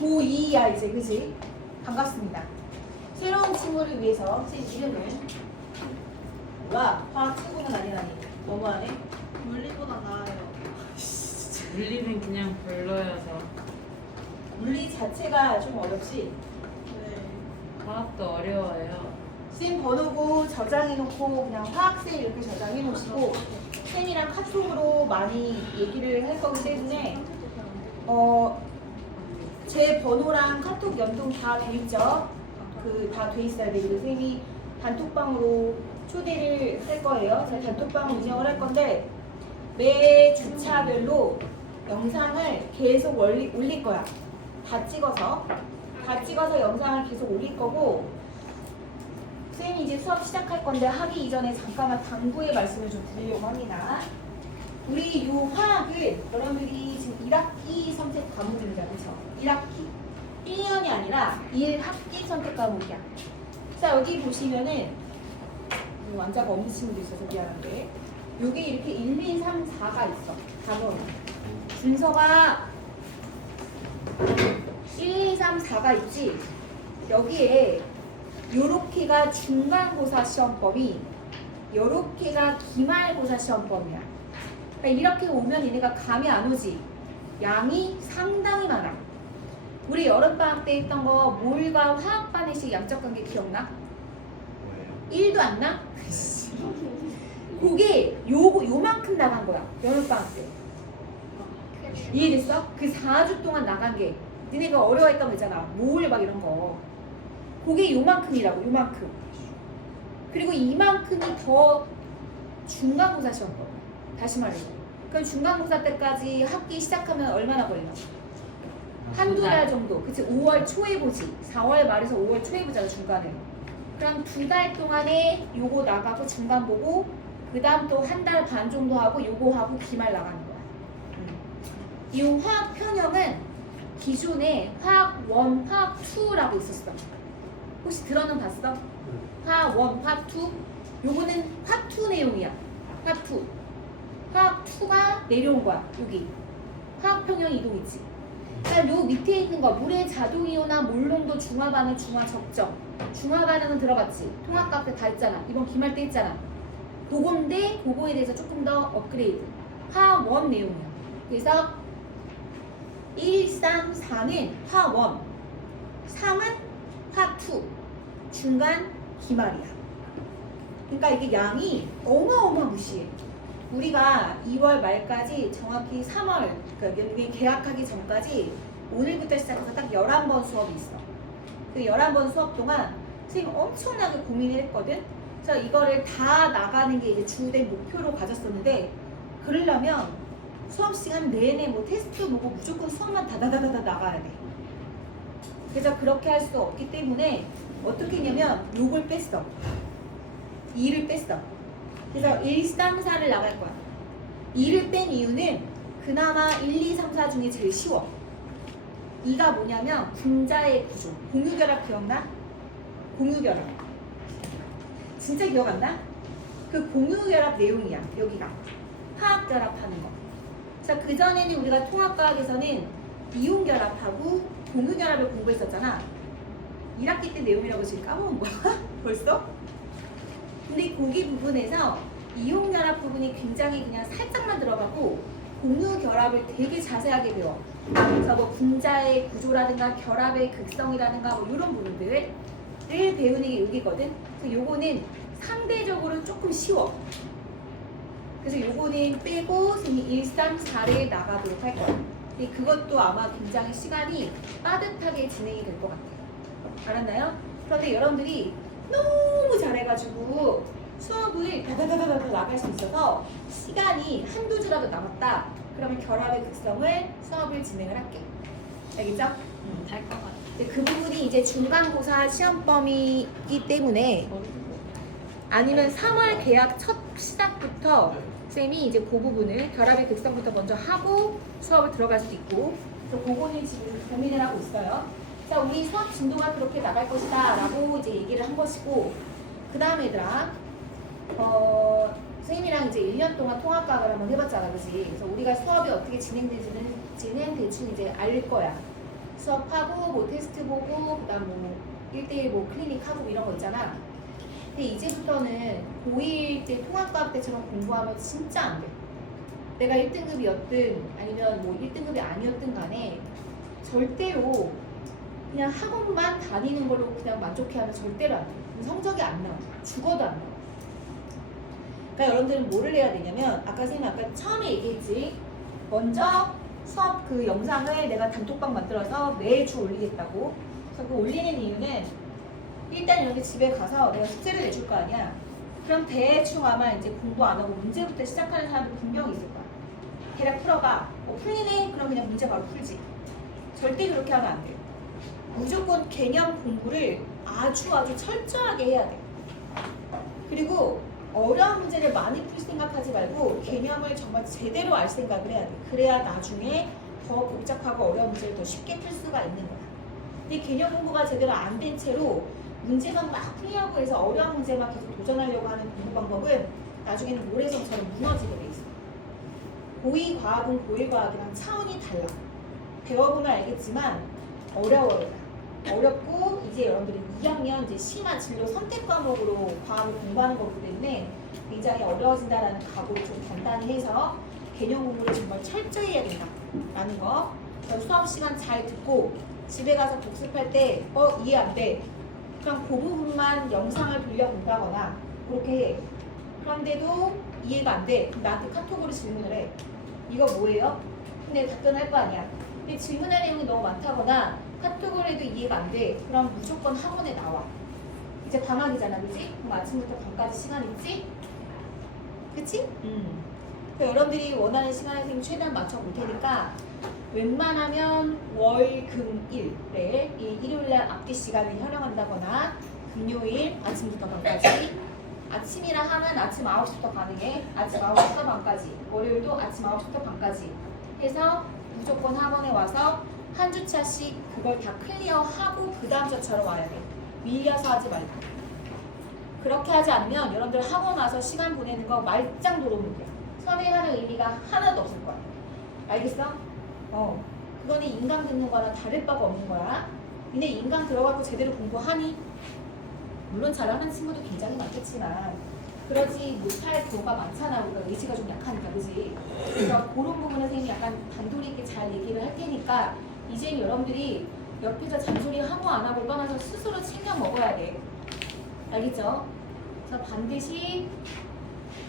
고2야 이제, 그지? 반갑습니다. 새로운 친구를 위해서 쌤 이름을 화학 친구는 아니라니 너무하네. 물리보다 나아요. 물리는 그냥 별로여서. 물리 자체가 좀 어렵지? 네. 화학도 어려워요. 쌤 번호고 저장해놓고 그냥 화학생 이렇게 저장해놓으시고 쌤이랑 카톡으로 많이 얘기를 할 거기 때문에 제 번호랑 카톡 연동 다 돼 있죠? 그 다 돼 있어야 돼. 그리고 쌤이 단톡방으로 초대를 할 거예요. 제가 단톡방 운영을 할 건데 매 주차별로 영상을 계속 올릴 거야. 다 찍어서 영상을 계속 올릴 거고 쌤이 이제 수업 시작할 건데 하기 이전에 잠깐만 당부의 말씀을 좀 드리려고 합니다. 우리 요 화학을 여러분들이 지금 1학기 선택 과목입니다. 그렇죠? 1학기. 1년이 아니라 1학기 선택 과목이야. 자, 여기 보시면은 완자가 없는 친구도 있어서 미안한데 요게 이렇게 1, 2, 3, 4가 있어. 단원. 순서가 1, 2, 3, 4가 있지. 여기에 요렇게가 중간고사 시험범위, 요렇게가 기말고사 시험범위야. 그러니까 이렇게 오면 얘네가 감이 안 오지. 양이 상당히 많아. 우리 여름방학 때 했던 거 몰과 화학반의식 양적관계 기억나? 뭐예요? 1도 안 나? 그게 요만큼 나간 거야. 여름방학 때. 이해됐어? 그 4주 동안 나간 게 니네가 어려워했던 거 있잖아. 몰 막 이런 거. 그게 요만큼이라고. 요만큼. 그리고 이만큼이 더 중간고사 시험법. 다시 말해서. 그럼 중간고사 때까지 학기 시작하면 얼마나 걸려? 한두 달 정도. 그치? 5월 초에 보지. 4월 말에서 5월 초에 보잖아, 중간에. 그럼 2달 동안에 요거 나가고 중간 보고 그 다음 또 한 달 반 정도 하고 요거 하고 기말 나가는 거야. 이 화학 편형은 기존에 화학 1, 화학 2라고 있었어. 혹시 들어는 봤어? 화학 1, 화학 2? 요거는 화학 2 내용이야. 화학 2. 화학 2가 내려온 거야. 여기. 화학 평형 이동 있지. 그러니까 요 밑에 있는 거 물의 자동이온화 몰농도 중화 반응 중화 적정. 중화 반응은 들어봤지. 통합각 때 다 있잖아. 이번 기말 때 있잖아. 그건데 그거에 대해서 조금 더 업그레이드. 화학 1 내용이야. 그래서 1, 3, 4는 화학 1. 3은 화학 2. 중간 기말이야. 그러니까 이게 양이 어마어마무시해. 우리가 2월 말까지 정확히 3월 그러니까 연구인 개학하기 전까지 오늘부터 시작해서 딱 11번 수업이 있어. 그 11번 수업 동안 선생님 엄청나게 고민을 했거든. 그래서 이거를 다 나가는 게 이제 주된 목표로 가졌었는데 그러려면 수업 시간 내내 뭐 테스트 보고 무조건 수업만 다다다다다 나가야 돼. 그래서 그렇게 할 수 없기 때문에 어떻게 했냐면 요걸 뺐어. 2를 뺐어. 그래서 1, 3, 4를 나갈 거야. 2를 뺀 이유는 그나마 1, 2, 3, 4 중에 제일 쉬워. 2가 뭐냐면 분자의 구조. 공유결합 기억나? 공유결합. 진짜 기억 안 나? 그 공유결합 내용이야. 여기가. 화학결합하는 거. 자, 그전에는 우리가 통합과학에서는 이온결합하고 공유결합을 공부했었잖아. 1학기 때 내용이라고 지금 까먹은 거야? 벌써? 근데 거기 부분에서 이온결합 부분이 굉장히 그냥 살짝만 들어가고 공유결합을 되게 자세하게 배워. 그래서 뭐 분자의 구조라든가 결합의 극성이라든가 뭐 이런 부분들을 배우는 게 여기거든. 그래서 요거는 상대적으로 조금 쉬워. 그래서 요거는 빼고 1, 3, 4를 나가도록 할 거야. 근데 그것도 아마 굉장히 시간이 빠듯하게 진행이 될 것 같아요. 알았나요? 그런데 여러분들이 너무 잘해가지고 수업을 다다다다다 나갈 수 있어서 시간이 한두 주라도 남았다. 그러면 결합의 극성을 수업을 진행을 할게. 알겠죠? 될 것 같아. 그 부분이 이제 중간고사 시험범위이기 때문에 아니면 3월 개학 첫 시작부터 쌤이 이제 그 부분을 결합의 극성부터 먼저 하고 수업을 들어갈 수도 있고 그래서 그거는 지금 고민을 하고 있어요. 자, 우리 수업 진도가 그렇게 나갈 것이다 라고 이제 얘기를 한 것이고 그 다음에 얘들아 선생님이랑 이제 1년 동안 통합과학을 한번 해봤잖아, 그지? 그래서 우리가 수업이 어떻게 진행되는지는 대충 이제 알 거야. 수업하고 뭐 테스트 보고 그다음 뭐 1대1 뭐 클리닉 하고 이런 거 있잖아. 근데 이제부터는 고1 때 통합과학 때처럼 공부하면 진짜 안 돼. 내가 1등급이었든 아니면 뭐 1등급이 아니었든 간에 절대로 그냥 학원만 다니는 걸로 그냥 만족해하면 절대로 안 돼. 그럼 성적이 안 나와. 죽어도 안 나와. 그러니까 여러분들은 뭐를 해야 되냐면 아까 선생님 아까 처음에 얘기했지. 먼저 수업 그 영상을 내가 단톡방 만들어서 매주 올리겠다고. 그래서 그 올리는 이유는 일단 여기 집에 가서 내가 숙제를 내줄 거 아니야. 그럼 대충 아마 이제 공부 안 하고 문제부터 시작하는 사람들 분명히 있을 거야. 대략 풀어봐. 풀리네? 그럼 그냥 문제 바로 풀지. 절대 그렇게 하면 안 돼요. 무조건 개념 공부를 아주 철저하게 해야 돼. 그리고 어려운 문제를 많이 풀 생각하지 말고 개념을 정말 제대로 알 생각을 해야 돼. 그래야 나중에 더 복잡하고 어려운 문제를 더 쉽게 풀 수가 있는 거야. 근데 개념 공부가 제대로 안 된 채로 문제만 막 풀려고 해서 어려운 문제만 계속 도전하려고 하는 공부 방법은 나중에는 모래성처럼 무너지게 돼 있어. 고2 과학은 고1 과학이랑 차원이 달라. 배워보면 알겠지만 어려워요. 어렵고 이제 여러분들이 2학년 이제 심화 진로 선택 과목으로 과학을 공부하는 거기 때문에 굉장히 어려워진다라는 각오를 좀 단단히 해서 개념 공부를 정말 철저히 해야 된다라는 거. 수업 시간 잘 듣고 집에 가서 복습할 때 이해 안 돼. 그럼 그 부분만 영상을 돌려본다거나 그렇게 해. 그런데도 이해가 안 돼. 그럼 나한테 카톡으로 질문을 해. 이거 뭐예요? 근데 답변할 거 아니야. 근데 질문할 내용이 너무 많다거나 카톡으로 해도 이해가 안 돼. 그럼 무조건 학원에 나와. 이제 방학이잖아, 그치? 그럼 아침부터 밤까지 시간 있지? 그치? 그래서 여러분들이 원하는 시간에 선생님 최대한 맞춰볼 테니까 웬만하면 월, 금, 일에 이 일요일날 앞뒤 시간을 활용한다거나 금요일 아침부터 밤까지 아침이라 하면 아침 9시부터 가능해. 아침 9시부터 밤까지. 월요일도 아침 9시부터 밤까지 해서 무조건 학원에 와서 한 주차씩 그걸 다 클리어하고 그 다음 주차로 와야 돼. 밀려서 하지 말고. 그렇게 하지 않으면 여러분들 학원 와서 시간 보내는 거 말짱 도로는 거야. 선행하는 의미가 하나도 없을 거야. 알겠어? 그거는 인강 듣는 거나 다를 바가 없는 거야. 근데 인강 들어가고 제대로 공부하니? 물론 잘하는 친구도 굉장히 많겠지만 그러지 못할 경우가 많잖아. 우리가 의지가 좀 약하니까, 그지? 그래서 그런 부분을 선생님이 약간 단도리 있게 잘 얘기를 할 테니까 이제 여러분들이 옆에서 잔소리 하고 안 하고 떠나서 스스로 챙겨 먹어야 돼. 알겠죠? 그래서 반드시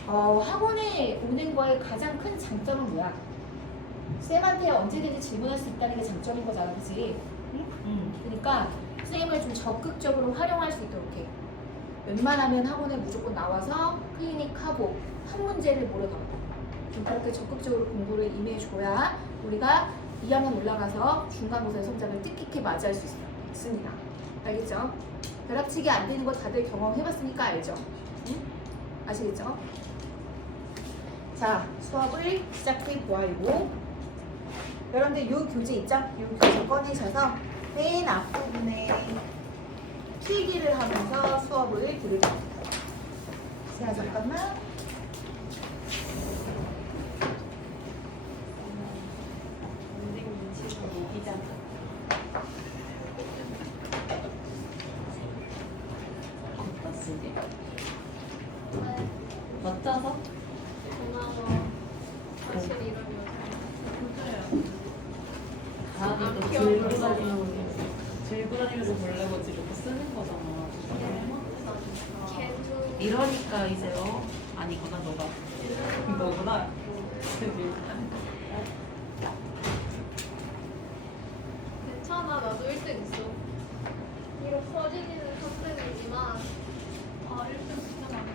학원에 오는 거의 가장 큰 장점은 뭐야? 쌤한테 언제든지 질문할 수 있다는 게 장점인 거잖아, 그치? 그러니까 쌤을 좀 적극적으로 활용할 수 있도록 해. 웬만하면 학원에 무조건 나와서 클리닉하고 한 문제를 모르더라도 좀 그렇게 적극적으로 공부를 임해줘야 우리가 2학년 올라가서 중간고사의 성적을 뜻깊게 맞이할 수 있습니다. 알겠죠? 벼락치기 안 되는 거 다들 경험해봤으니까 알죠? 응? 아시겠죠? 자, 수업을 시작해 보아요. 여러분들 이 교재 있죠? 이 교재 꺼내셔서 맨 앞부분에 필기를 하면서 수업을 들을 겁니다. 자, 잠깐만. 선생님 지금 모기장 어떻게? 어쩌서? 사실 이러면 다음에 또 들고 다니면서 몰래고지 이렇게 쓰는 거잖아. 이러니까 이제 아니구나 너구나. 괜찮아, 나도 1등 있어. 비록 서진이는 3등이지만 1등 진짜 많아.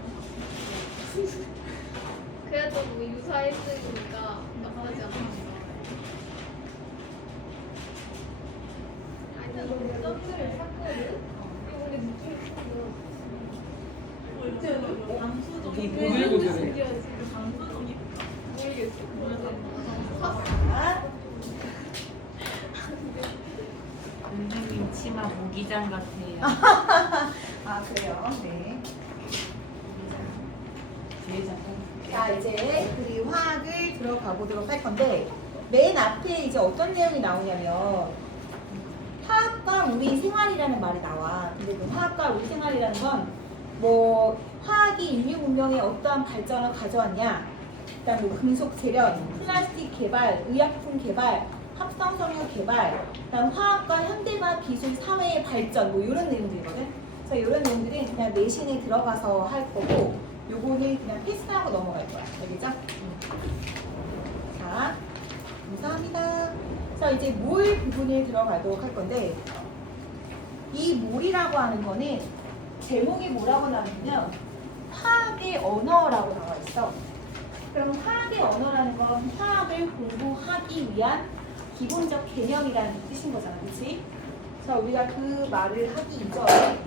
그래도 뭐 유사 1등이니까 나쁘지 않아. 아니, 너 점수를 샀거든? 우리 느낌이 이 모의고사네. 모르겠어. 선생님 치마 모기장 같아요. 아, 그래요? 네. 뒤에 잠깐. 자, 이제 우리 화학을 들어가 보도록 할 건데 맨 앞에 이제 어떤 내용이 나오냐면 화학과 우리 생활이라는 말이 나와. 근데 그 화학과 우리 생활이라는 건 뭐 화학이 인류 문명에 어떠한 발전을 가져왔냐, 그다음 뭐 금속 재련, 플라스틱 개발, 의약품 개발, 합성 섬유 개발, 그다음 화학과 현대화 기술 사회의 발전, 뭐 이런 내용들이거든. 그래서 이런 내용들은 그냥 내신에 들어가서 할 거고, 요거는 그냥 패스하고 넘어갈 거야. 알겠죠? 자, 감사합니다. 자, 이제 몰 부분에 들어가도록 할 건데, 이 몰이라고 하는 거는 제목이 뭐라고 나오냐면 화학의 언어라고 나와 있어. 그럼 화학의 언어라는 건 화학을 공부하기 위한 기본적 개념이라는 뜻인 거잖아, 그렇지? 자, 우리가 그 말을 하기 이전에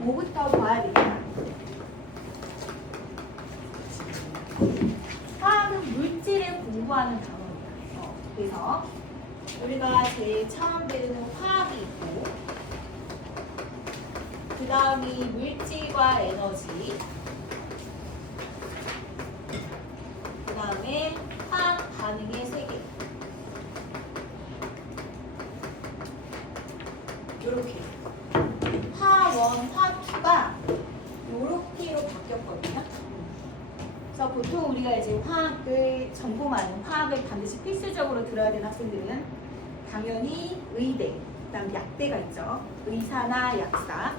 뭐부터 봐야 되겠나? 화학은 물질을 공부하는 단어입니다. 그래서 우리가 제일 처음 배우는 화학이 있고, 그 다음이 물질과 에너지, 그 다음에 화학 반응의 세계. 요렇게 화1, 화2가 요렇게로 바뀌었거든요. 그래서 보통 우리가 이제 화학을 전공하는, 화학을 반드시 필수적으로 들어야 되는 학생들은 당연히 의대, 그 다음 약대가 있죠. 의사나 약사,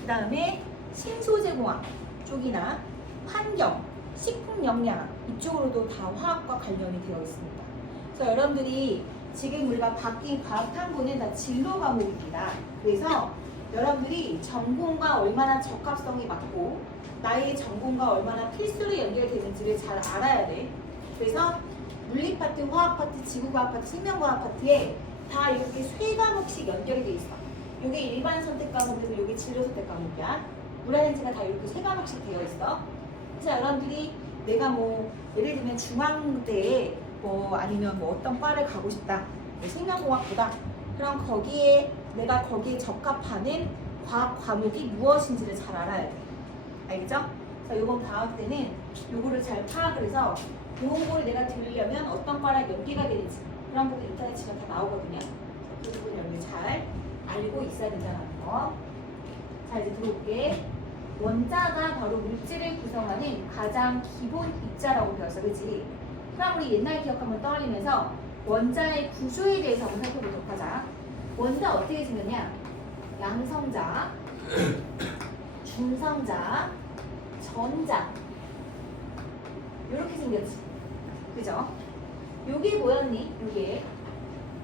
그 다음에 신소재공학 쪽이나 환경, 식품영양 이쪽으로도 다 화학과 관련이 되어 있습니다. 그래서 여러분들이 지금 우리가 바뀐 과학탐구는 다 진로 과목입니다. 그래서 여러분들이 전공과 얼마나 적합성이 맞고 나의 전공과 얼마나 필수로 연결되는지를 잘 알아야 돼. 그래서 물리 파트, 화학 파트, 지구과학 파트, 생명과학 파트에 다 이렇게 세 과목씩 연결이 돼 있어. 이게 일반 선택 과목이고 이게 진로 선택 과목이야. 물화생지가 다 이렇게 세 과목씩 되어 있어. 그래서 여러분들이 내가 뭐 예를 들면 중앙대에 뭐 아니면 뭐 어떤 과를 가고 싶다, 뭐 생명공학보다, 그럼 거기에 내가 거기에 적합하는 과학 과목이 무엇인지를 잘 알아야 돼. 알겠죠? 그래서 이번 방학 때는 요거를 잘 파악을 해서 요거를 내가 들으려면 어떤 과랑 연계가 되는지 그런 것도 인터넷 치면 다 나오거든요. 그 부분 여러분이 잘 알고 있어야 된다는 거. 자, 이제 들어볼게. 원자가 바로 물질을 구성하는 가장 기본 입자라고 배웠어, 그렇지? 그럼 우리 옛날 기억 한번 떠올리면서 원자의 구조에 대해서 한번 살펴보도록 하자. 원자 어떻게 생겼냐? 양성자, 중성자, 전자, 이렇게 생겼지, 그죠? 요게 뭐였니?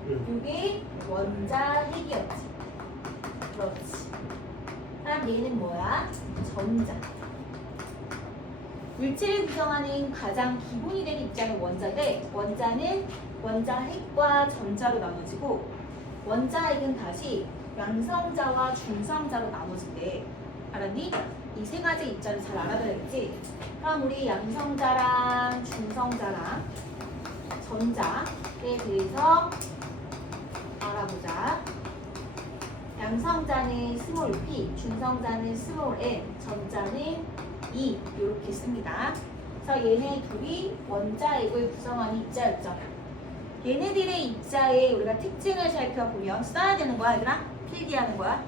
요게 원자 핵이었지. 그렇지. 그럼 얘는 뭐야? 전자. 물질을 구성하는 가장 기본이 되는 입자는 원자인데, 원자는 원자 핵과 전자로 나눠지고, 원자 핵은 다시 양성자와 중성자로 나눠진대. 알았니? 이 세 가지 입자를 잘 알아둬야겠지? 그럼 우리 양성자랑 중성자랑 전자에 대해서 알아보자. 양성자는 스몰 p, 중성자는 스몰 n, 전자는 e 이렇게 씁니다. 그래서 얘네 둘이 원자핵을 구성하는 입자였죠. 얘네들의 입자의 우리가 특징을 살펴보면, 써야 되는 거야 얘들아? 필기하는 거야.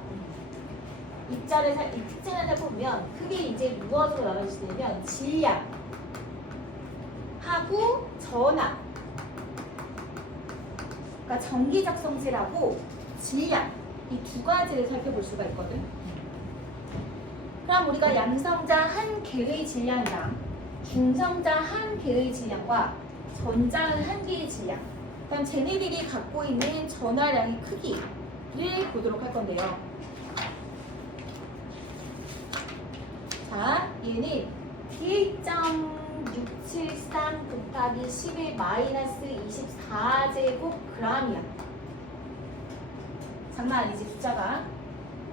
이 특징을 살펴보면 크게 이제 무엇으로 나눠지냐면 질량 하고 전압, 그러니까 전기작성질하고 질량, 이 두 가지를 살펴볼 수가 있거든. 그럼 우리가 양성자 한 개의 질량이랑 중성자 한 개의 질량과 전자의 한 개의 질량, 그다음 쟤네들이 갖고 있는 전하량의 크기를 보도록 할 건데요. 자, 얘는 1.673 곱하기 10의 마이너스 24제곱g이야. 장난 아니지, 숫자가.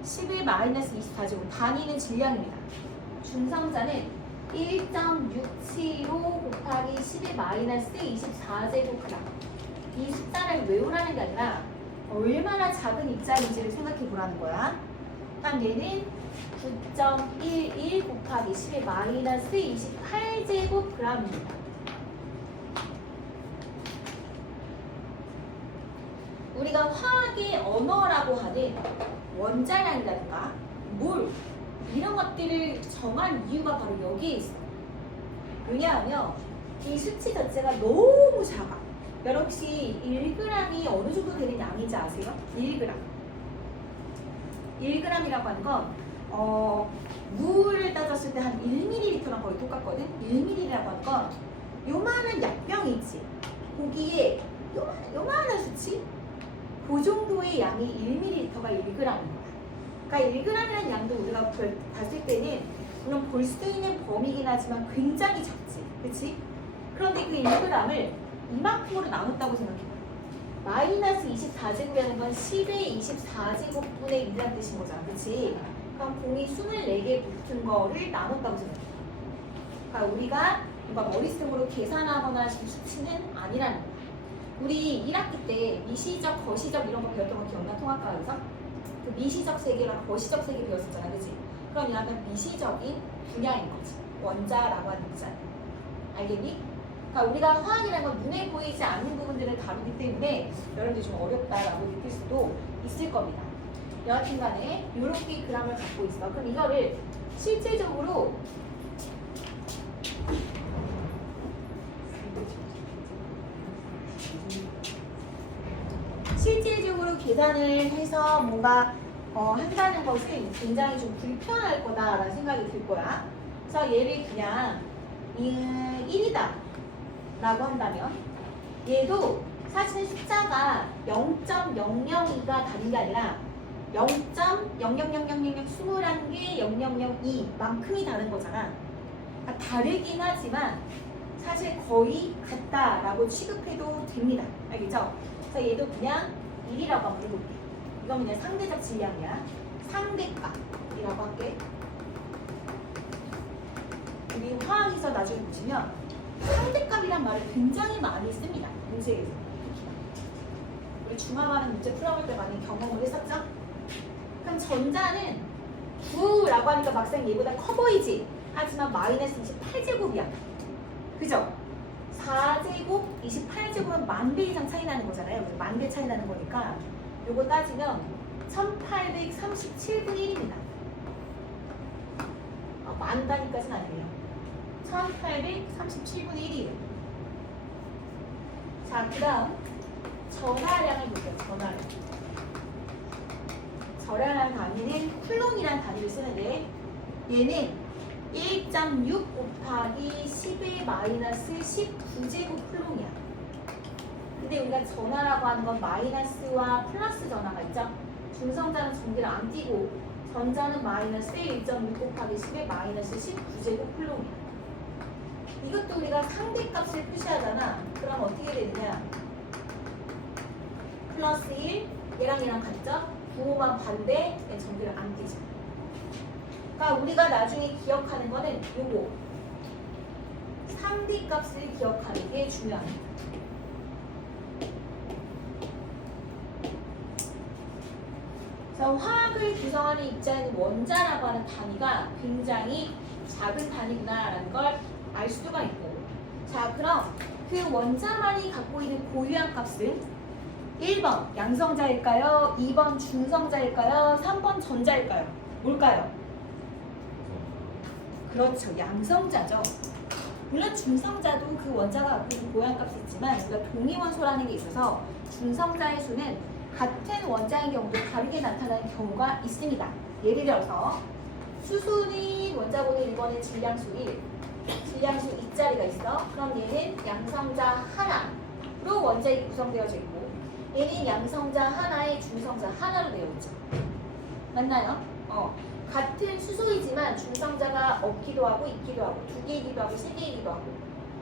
10의 마이너스 24제곱, 단위는 질량입니다. 중성자는 1.675 곱하기 10의 마이너스 24제곱g. 이 숫자를 외우라는 게 아니라 얼마나 작은 입자인지를 생각해 보라는 거야. 그럼 얘는 9.11 곱하기 10의 마이너스 28제곱g입니다. 우리가 화학의 언어라고 하는 원자량이라든가 몰 이런 것들을 정한 이유가 바로 여기에 있어. 왜냐하면 이 수치 자체가 너무 작아. 여러분 혹시 1g이 어느 정도 되는 양인지 아세요? 1g. 1g이라고 하는 건 물을 따졌을 때 한 1ml랑 거의 똑같거든. 1ml라고 하는 건 요만한 약병이 있지. 거기에 요만한 수치? 그 정도의 양이 1ml가 1g인 거야. 그러니까 1g이라는 양도 우리가 봤을 때는 물론 볼 수 있는 범위긴 하지만 굉장히 작지. 그치? 그런데 그 1g을 이만큼으로 나눴다고 생각해봐. 마이너스 24제곱이라는 건 10의 24제곱분의 1이라는 뜻인 거잖아. 그치? 그럼 공이 24개 붙은 거를 나눴다고 생각해. 그러니까 우리가 뭔가 머릿속으로 계산하거나 지금 수치는 아니라는 거야. 우리 1학기 때 미시적, 거시적 이런 거 배웠던 거 기억나? 통합과에서? 그 미시적 세계랑 거시적 세계 배웠었잖아. 그치? 그럼 약간 미시적인 분야인 거지. 원자라고 하는 거잖아. 알겠니? 그러니까 우리가 화학이라는 건 눈에 보이지 않는 부분들을 다루기 때문에 여러분들이 좀 어렵다라고 느낄 수도 있을 겁니다. 여하튼 간에 이렇게 그람을 갖고 있어. 그럼 이거를 실제적으로 계산을 해서 뭔가 한다는 것은 굉장히 좀 불편할 거다라는 생각이 들 거야. 그래서 얘를 그냥 1이다 라고 한다면 얘도 사실 숫자가 0.002가 다른 게 아니라 0.0000000 21개 002만큼이 다른 거잖아. 그러니까 다르긴 하지만 사실 거의 같다라고 취급해도 됩니다. 알겠죠? 그래서 얘도 그냥 1이라고 한번 해볼게. 이건 그냥 상대적 질량이야. 상대값이라고 할게. 우리 화학에서 나중에 보시면 상대값이란 말을 굉장히 많이 씁니다. 문제에서. 우리 중화하는 문제 풀어볼 때 많이 경험을 했었죠? 그럼 전자는 9라고 하니까 막상 얘보다 커 보이지? 하지만 마이너스 28제곱이야. 그죠? 4제곱, 28제곱은 1000배 이상 차이 나는 거잖아요. 10,000배 차이 나는 거니까 요거 따지면 1837분의 1입니다. 만 단위까지는 아니에요. 1837분의 1이에요. 자, 그 다음 전하량을 볼게요. 전하량. 전하량 단위는 쿨롱이라는 단위를 쓰는데 얘는 1.6 곱하기 10의 마이너스 19제곱 쿨롱이야. 근데 우리가 전하라고 하는 건 마이너스와 플러스 전하가 있죠. 중성자는 전기를 안 띄고 전자는 마이너스 1.6 곱하기 10의 마이너스 19제곱 쿨롱이야. 이것도 우리가 상대값을 표시하잖아. 그럼 어떻게 되느냐? 플러스 1, 얘랑 같죠? 부호만 반대, 전기를 안 띄죠. 그러니까 우리가 나중에 기억하는 거는 요거 상대값을 기억하는 게 중요합니다. 그래서 화학을 구성하는 입자인 원자라고 하는 단위가 굉장히 작은 단위구나라는 걸 알 수가 있고, 자 그럼 그 원자만이 갖고 있는 고유한 값은 1번 양성자일까요? 2번 중성자일까요? 3번 전자일까요? 뭘까요? 그렇죠. 양성자죠. 물론 중성자도 그 원자가 갖고 있는 고유한 값이 있지만 우리가 동위원소라는 게 있어서 중성자의 수는 같은 원자인 경우도 다르게 나타나는 경우가 있습니다. 예를 들어서 수소는 원자번호 1번에 질량수 1, 질량수 2짜리가 있어. 그럼 얘는 양성자 하나로 원자핵이 구성되어져 있고 얘는 양성자 하나에 중성자 하나로 되어 있죠. 맞나요? 같은 수소이지만 중성자가 없기도 하고 있기도 하고 2개이기도 하고 3개이기도 하고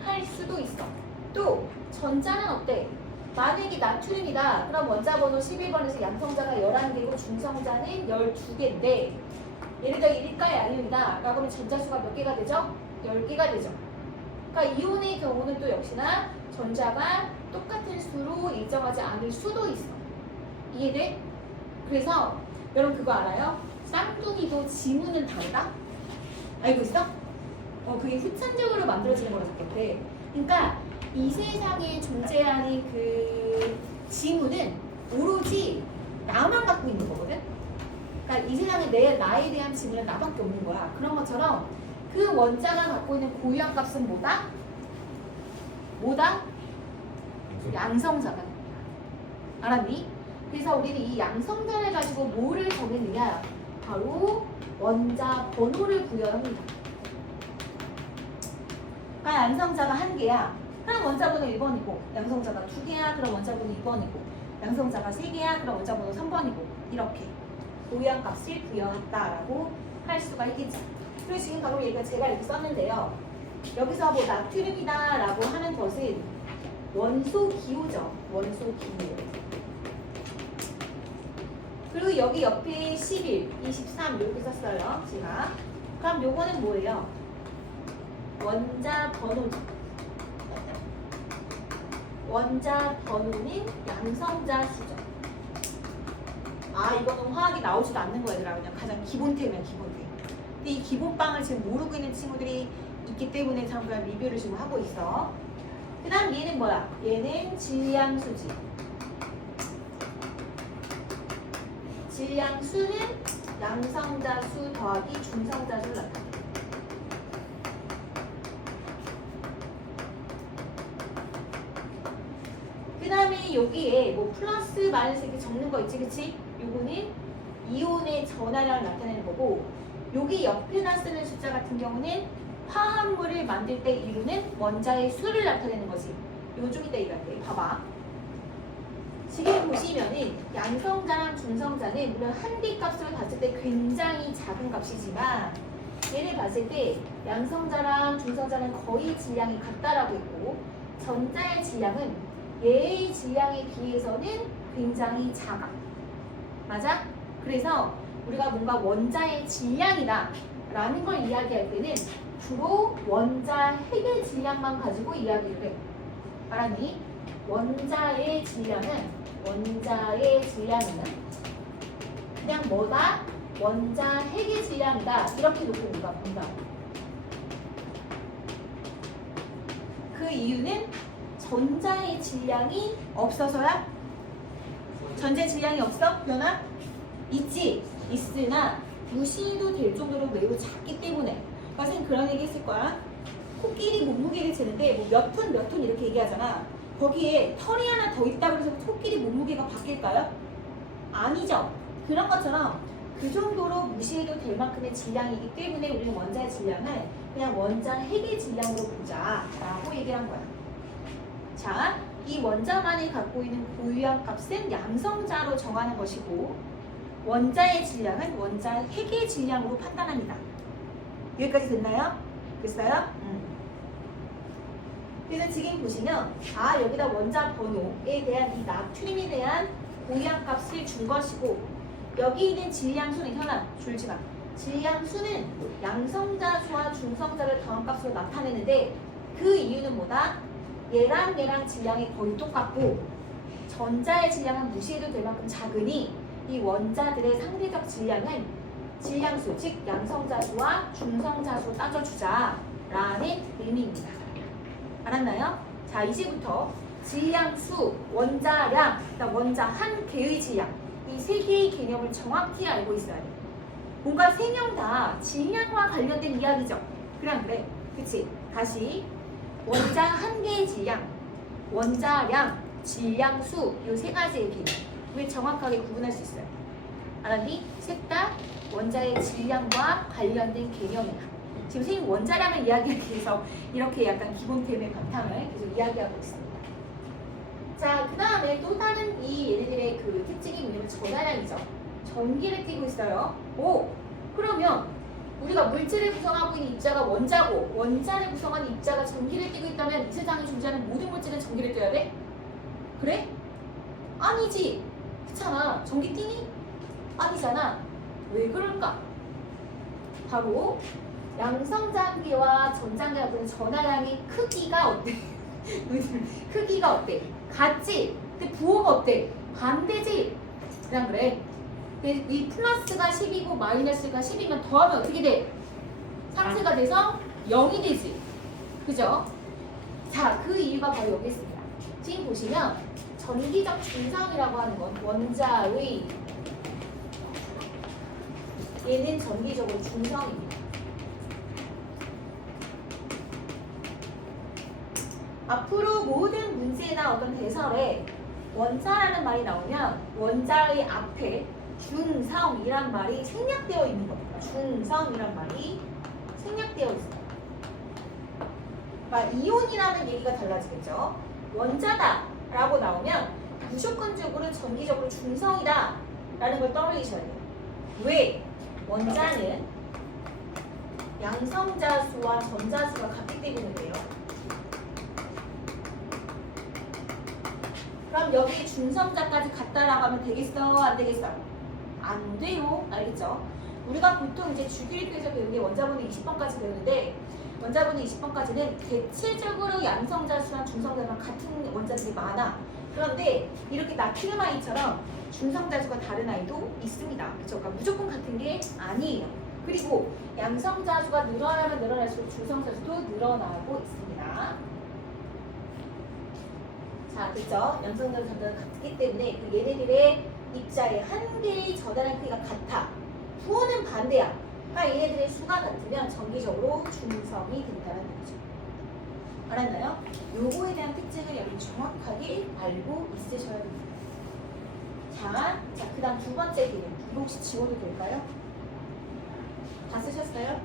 할 수도 있어. 또 전자는 어때? 만약에 나트륨이다. 그럼 원자 번호 11번에서 양성자가 11개고 중성자는 12개인데 예를 들어 1일가의 양이다. 라고 하면 전자수가 몇 개가 되죠? 10개가 되죠. 그러니까 이온의 경우는 또 역시나 전자가 똑같은 수로 일정하지 않을 수도 있어. 이해돼? 그래서 여러분 그거 알아요? 쌍둥이도 지문은 다르다? 알고 있어? 그게 후천적으로 만들어지는 거라서 그렇대. 그러니까 이 세상에 존재하는 그 지문은 오로지 나만 갖고 있는 거거든. 그러니까 이 세상에 나에 대한 지문은 나밖에 없는 거야. 그런 것처럼 그 원자가 갖고 있는 고유한 값은 뭐다? 뭐다? 양성자가 됩니다. 알았니? 그래서 우리는 이 양성자를 가지고 뭐를 정했느냐? 바로 원자 번호를 부여합니다. 그러니까 양성자가 한 개야. 그럼 원자 번호 1번이고, 양성자가 2개야. 그럼 원자 번호 2번이고, 양성자가 3개야. 그럼 원자 번호 3번이고, 이렇게 고유한 값을 부여했다라고 할 수가 있겠죠. 그리고 지금 바로 제가 이렇게 썼는데요. 여기서 뭐 나트륨이다라고 하는 것은 원소 기호죠. 원소 기호. 그리고 여기 옆에 11, 23 이렇게 썼어요. 제가. 그럼 요거는 뭐예요? 원자 번호죠. 원자 번호는 양성자 수죠. 아, 이거는 화학이 나오지도 않는 거 얘들아. 그냥 가장 기본템이야, 기본템. 근데 이 기본빵을 지금 모르고 있는 친구들이 있기 때문에 잠깐 리뷰를 지금 하고 있어. 그 다음 얘는 뭐야? 얘는 질량수지. 질량수는 양성자 수 더하기 중성자 수를 나타내. 그 다음에 여기에 뭐 플러스 마이너스 이렇게 적는 거 있지, 그치? 요거는 이온의 전하량을 나타내는 거고, 여기 옆에다 쓰는 숫자 같은 경우는 화합물을 만들 때 이루는 원자의 수를 나타내는 거지. 이건 좀 이따 얘기할게. 봐봐. 지금 보시면은 양성자랑 중성자는 물론 한계 값으로 봤을 때 굉장히 작은 값이지만 얘를 봤을 때 양성자랑 중성자는 거의 질량이 같다라고 했고, 전자의 질량은 얘의 질량에 비해서는 굉장히 작아. 맞아? 그래서 우리가 뭔가 원자의 질량이다 라는 걸 이야기할 때는 주로 원자 핵의 질량만 가지고 이야기를 해. 알았니? 원자의 질량은 그냥 뭐다? 원자 핵의 질량이다. 이렇게 놓고 우리가 본다. 그 이유는 전자의 질량이 없어서야? 전자의 질량이 없어? 변화? 있지? 있으나 무시도 될 정도로 매우 작기 때문에. 선생님 그런 얘기 했을 거야. 코끼리 몸무게를 재는데 뭐 몇 톤 몇 톤 이렇게 얘기하잖아. 거기에 털이 하나 더 있다고 해서 코끼리 몸무게가 바뀔까요? 아니죠. 그런 것처럼 그 정도로 무시해도 될 만큼의 질량이기 때문에 우리는 원자의 질량을 그냥 원자 핵의 질량으로 보자 라고 얘기를 한 거야. 자, 이 원자만이 갖고 있는 고유한 값은 양성자로 정하는 것이고, 원자의 질량은 원자 핵의 질량으로 판단합니다. 여기까지 됐나요? 됐어요? 그래서 지금 보시면 여기다 원자 번호에 대한 이 나트륨에 대한 고유한 값을 준 것이고, 여기 있는 질량수는 현아 줄지 마. 질량수는 양성자 수와 중성자를 더한 값으로 나타내는데 그 이유는 뭐다? 얘랑 질량이 거의 똑같고 전자의 질량은 무시해도 될 만큼 작으니 이 원자들의 상대적 질량은 질량수, 즉 양성자 수와 중성자 수로 따져주자라는 의미입니다. 알았나요? 자, 이제부터 질량수, 원자량, 그다음 원자 한 개의 질량, 이 세 개의 개념을 정확히 알고 있어야 돼. 뭔가 세 명 다 질량과 관련된 이야기죠. 그래 안 그래? 그치? 다시 원자 한 개의 질량, 원자량, 질량수 이 세 가지의 개념을 정확하게 구분할 수 있어요. 알았니? 셋 다 원자의 질량과 관련된 개념이다. 지금 선생님 원자량을 이야기하기 위해서 이렇게 약간 기본템의 바탕을 계속 이야기하고 있습니다. 자, 그 다음에 또 다른 이 얘네들의 그 특징이 뭐냐면 전하량이죠. 전기를 띠고 있어요. 오! 그러면 우리가 물질을 구성하고 있는 입자가 원자고 원자를 구성하는 입자가 전기를 띠고 있다면 이 세상에 존재하는 모든 물질은 전기를 띠어야 돼? 그래? 아니지. 그렇잖아. 전기 띠니? 아니잖아. 왜 그럴까? 바로 양성장기와 전장기가 보는 전하량의 크기가 어때? 크기가 어때? 같지? 근데 부호가 어때? 반대지? 그냥 그래. 근데 이 플러스가 10이고 마이너스가 10이면 더하면 어떻게 돼? 상수가 돼서 0이 되지. 그죠? 자, 그 이유가 바로 여기 있습니다. 지금 보시면 전기적 중성이라고 하는 건 원자의 얘는 전기적으로 중성입니다. 앞으로 모든 문제나 어떤 대설에 원자라는 말이 나오면 원자의 앞에 중성이란 말이 생략되어 있는 겁니다. 중성이란 말이 생략되어 있어요. 그러니까 이온이라는 얘기가 달라지겠죠. 원자다 라고 나오면 무조건적으로 전기적으로 중성이다 라는 걸 떠올리셔야 돼요. 왜? 원자는 양성자수와 전자수가 같기 때문인데요. 그럼 여기 중성자까지 갖다라고 하면 되겠어? 안 되겠어? 안 돼요. 알겠죠? 우리가 보통 이제 주기율표에서 배운 게 원자번호 20번까지 배우는데 원자번호 20번까지는 대체적으로 양성자수랑 중성자수랑 같은 원자들이 많아. 그런데 이렇게 나트륨아이처럼 중성자수가 다른 아이도 있습니다. 그렇죠? 그러니까 무조건 같은 게 아니에요. 그리고 양성자수가 늘어나면 늘어날수록 중성자수도 늘어나고 있습니다. 자, 됐죠? 양성자수 전자가 같기 때문에 그 얘네들의 입자의 한 개의 전하는 크기가 같아. 부호는 반대야. 그러니까 얘네들의 수가 같으면 정기적으로 중성이 된다는 거죠. 알았나요? 요거에 대한 특징을 여러분 정확하게 알고 있으셔야 됩니다. 자, 그 다음 두 번째 기능. 이거 혹시 지워도 될까요? 다 쓰셨어요?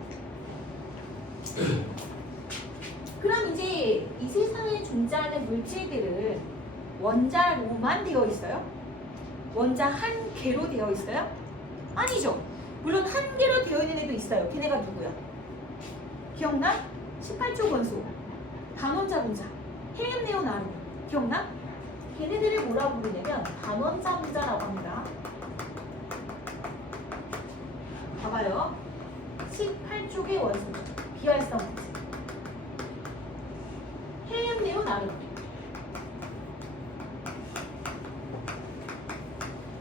그럼 이제 이 세상에 존재하는 물질들은 원자로만 되어 있어요? 원자 한 개로 되어 있어요? 아니죠. 물론 한 개로 되어 있는 애도 있어요. 걔네가 누구야? 기억나? 18조 원소, 단원자 분자, 헬륨, 네온, 아르곤. 기억나? 걔네들을 뭐라고 부르냐면 단원자 분자라고 합니다. 봐봐요. 18쪽의 원소죠. 비활성 분자. 헬륨, 네온, 아르곤.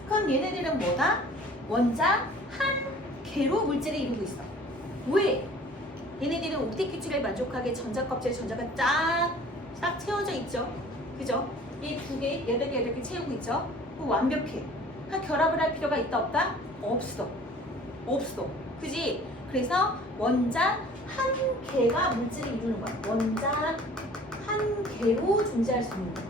그럼 얘네들은 뭐다? 원자 한 개로 물질을 이루고 있어. 왜? 얘네들은 옥텟 규칙을 만족하게 전자 껍질에 전자가 쫙 채워져 있죠. 그죠? 이 두 개, 8개, 8개 채우고 있죠. 그럼 완벽해. 결합을 할 필요가 있다 없다? 없어. 없어. 그지? 그래서 원자 한 개가 물질을 이루는 거야. 원자 한 개로 존재할 수 있는 거야.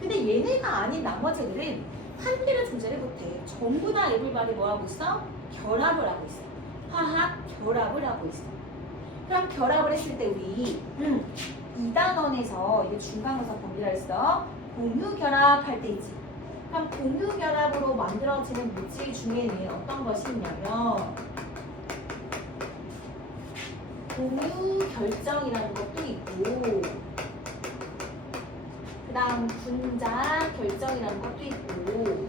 근데 얘네가 아닌 나머지 애들은 한 개로 존재를 못해. 전부 다 에블바리 뭐 하고 있어? 결합을 하고 있어. 화학 결합을 하고 있어. 그럼 결합을 했을 때 우리 2단원에서 이게 중간고사 범위라 했어. 공유 결합할 때 있지. 그럼 공유 결합으로 만들어지는 물질 중에는 어떤 것이 있냐면 공유 결정이라는 것도 있고 그 다음 분자 결정이라는 것도 있고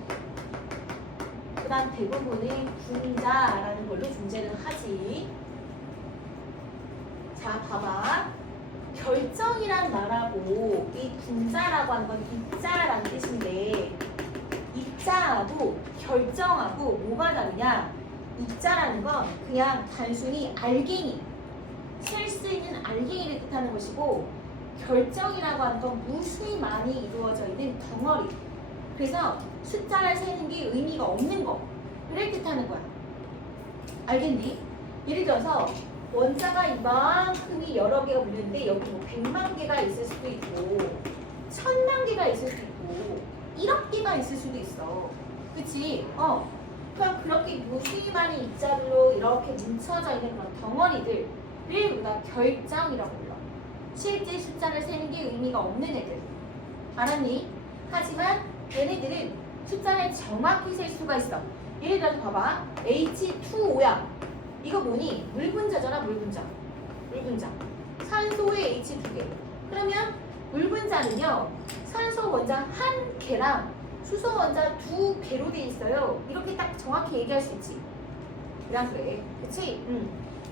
그 다음 대부분은 분자라는 걸로 존재를 하지. 자, 봐봐. 결정이란 말하고 이 분자라고 하는 건 입자라는 뜻인데 입자하고 결정하고 뭐가 다르냐? 입자라는 건 그냥 단순히 알갱이, 셀 수 있는 알갱이를 뜻하는 것이고 결정이라고 하는 건 무수히 많이 이루어져 있는 덩어리. 그래서 숫자를 세는 게 의미가 없는 거를 뜻하는 거야. 알겠니? 예를 들어서 원자가 이만큼이 여러 개가 물렸는데 여기 뭐 100만 개가 있을 수도 있고 1000만 개가 있을 수도 있고 1억 개가 있을 수도 있어. 그치? 그럼 그렇게 무수히 많은 입자들로 이렇게 뭉쳐져 있는 그런 덩어리들을 우리가 결정이라고 불러. 실제 숫자를 세는 게 의미가 없는 애들. 알았니? 하지만 얘네들은 숫자를 정확히 셀 수가 있어. 예를 들어서 봐봐. H2O야. 이거 뭐니? 물분자잖아, 물분자. 물분자. 산소의 H2개. 그러면 물분자는요. 산소 원자 한 개랑 수소 원자 2개로 돼 있어요. 이렇게 딱 정확히 얘기할 수 있지. 그래. 그치?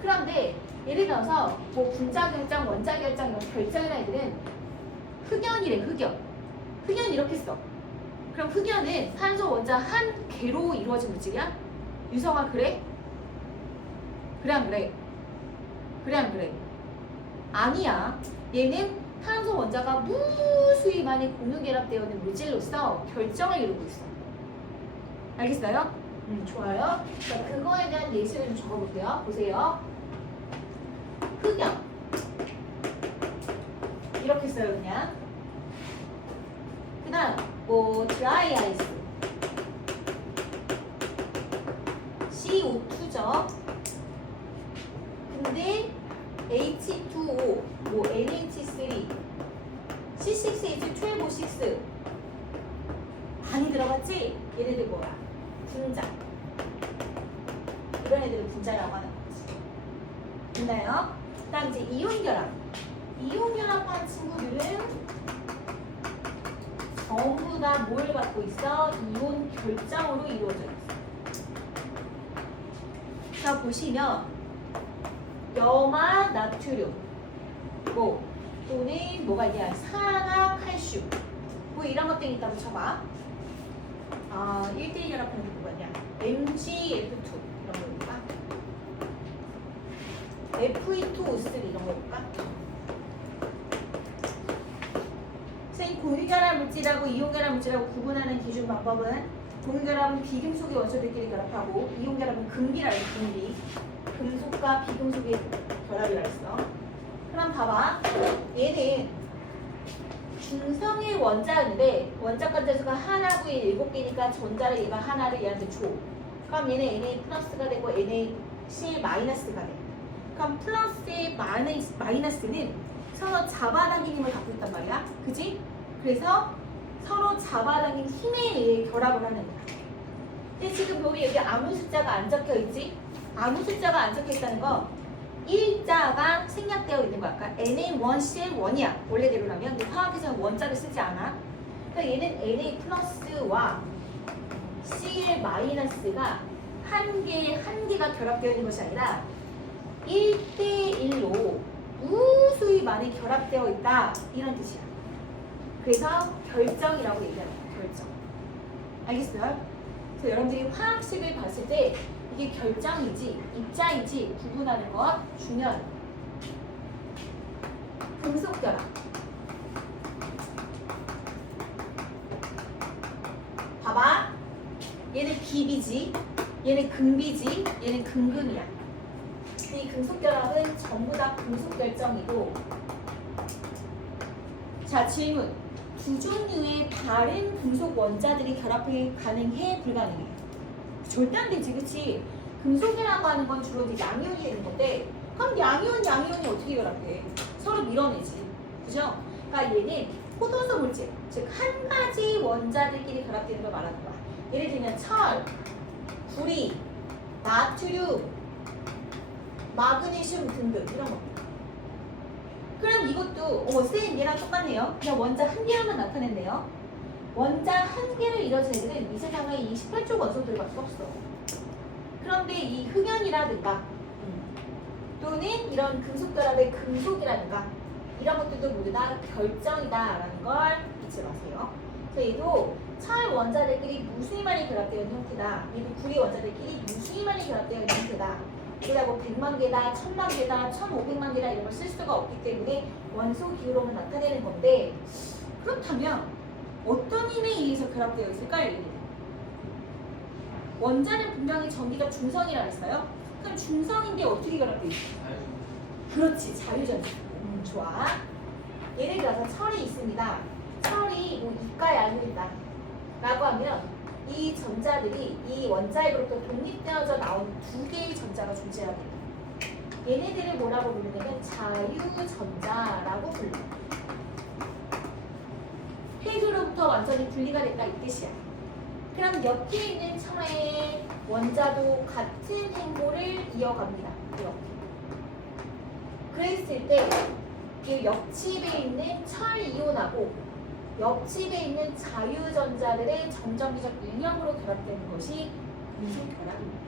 그런데 예를 들어서 뭐 분자 결정, 원자 결정 이런 결정이나 애들은 흑연이래, 흑연. 흑연 이렇게 써. 그럼 흑연은 산소 원자 한 개로 이루어진 물질이야? 유성아 그래? 그래 안 그래? 그래 안 그래? 아니야. 얘는 탄소 원자가 무수히 많이 공유결합되어 있는 물질로서 결정을 이루고 있어. 알겠어요? 좋아요. 자, 그거에 대한 예시를 좀 적어볼게요. 보세요. 흑연. 이렇게 써요, 그냥. 그 다음, 뭐, 드라이 아이스. CO2죠. 근데 H2O, 뭐 NH3, C6H12O6 많이 들어갔지? 얘네들 뭐야? 분자. 이런 애들은 분자라고 하는 거지. 됐나요? 그 다음 이제 이온결합. 이온결합한 친구들은 전부 다 뭘 갖고 있어? 이온 결정으로 이루어져 있어. 자, 보시면 염화 나트륨 뭐 또는 뭐가 있냐 산화 칼슘 뭐 이런 것들이 있다고 쳐봐. 1대1 결합하는 게 뭐가 있냐 MgF2 이런 거 볼까? Fe2O3 이런 거 볼까? 선생님 공유결합 물질하고 이온결합 물질하고 구분하는 기준 방법은 공유결합은 비금속의 원소들끼리 결합하고 이온결합은 금기라 했어. 금기. 금속과 비금속의 결합이라 했어. 그럼 봐봐. 얘는 중성의 원자인데 원자 관자수가 하나구에 7개니까 전자를 얘가 하나를 얘한테 줘. 그럼 얘는 Na 플러스가 되고 NaCl 마이너스가 돼. 그럼 플러스의 마이너스는 서로 잡아당긴 힘을 갖고 있단 말이야. 그지? 그래서 서로 잡아당긴 힘에 의해 결합을 하는 거야. 근데 지금 여기 아무 숫자가 안 적혀 있지? 아무 숫자가 안 적혀 있다는 거 일자가 생략되어 있는 거야. 그러니까 Na1Cl1이야. 원래대로라면. 근데 화학에서는 원자를 쓰지 않아. 그러니까 얘는 Na 플러스와 Cl 마이너스가 한 개가 결합되어 있는 것이 아니라 1대1로 무수히 많이 결합되어 있다. 이런 뜻이야. 그래서 결정이라고 얘기하는 거야. 결정. 알겠어요? 그래서 여러분들이 화학식을 봤을 때 이게 결정이지 입자인지 구분하는 것 중요한 금속결합. 봐봐. 얘는 비비지, 얘는 금비지, 얘는 금금이야. 이 금속결합은 전부 다 금속결정이고. 자, 질문. 두 종류의 다른 금속 원자들이 결합이 가능해? 불가능해? 절대 안 되지, 그치? 금속이라고 하는 건 주로 이제 양이온이 되는 건데, 그럼 양이온이 어떻게 결합해? 서로 밀어내지, 그죠? 그러니까 얘는 포도소 물질, 즉 한 가지 원자들끼리 결합되는 걸 말하는 거야. 예를 들면 철, 구리, 나트륨, 마그네슘 등등 이런 거. 그럼 이것도 쌤 얘랑 똑같네요. 그냥 원자 한 개로만 나타냈네요. 원자 한 개를 이뤄진 애들은 이 세상에 이 18조 원소들밖에 없어. 그런데 이 흑연이라든가 또는 이런 금속결합의 금속이라든가 이런 것들도 모두 다 결정이다라는 걸 잊지 마세요. 그래서 얘도 철 원자들끼리 무수히 많이 결합되어 있는 형태다. 얘도 구리 원자들끼리 무수히 많이 결합되어 있는 형태다. 여기다 뭐 100만 개다, 1000만 개다, 1500만 개다 이런 걸 쓸 수가 없기 때문에 원소 기호로만 나타내는 건데, 그렇다면 어떤 힘에 의해서 결합되어 있을까요? 원자는 분명히 전기가 중성이라 했어요. 그럼 중성인데 어떻게 결합되어 있을까요? 그렇지, 자유전자. 좋아. 예를 들어서 철이 있습니다. 철이 뭐 이가 양이다 라고 하면 이 전자들이 이 원자에로부터 독립되어져 나온 두 개의 전자가 존재하게 됩니다. 얘네들을 뭐라고 부르냐면 자유전자라고 불러. 핵으로부터 완전히 분리가 됐다 이 뜻이야. 그럼 옆에 있는 철의 원자도 같은 행보를 이어갑니다. 이렇게. 그랬을 때 그 옆집에 있는 철 이온하고 옆집에 있는 자유전자들의 점점기적 유형으로 결합되는 것이 금속결합입니다.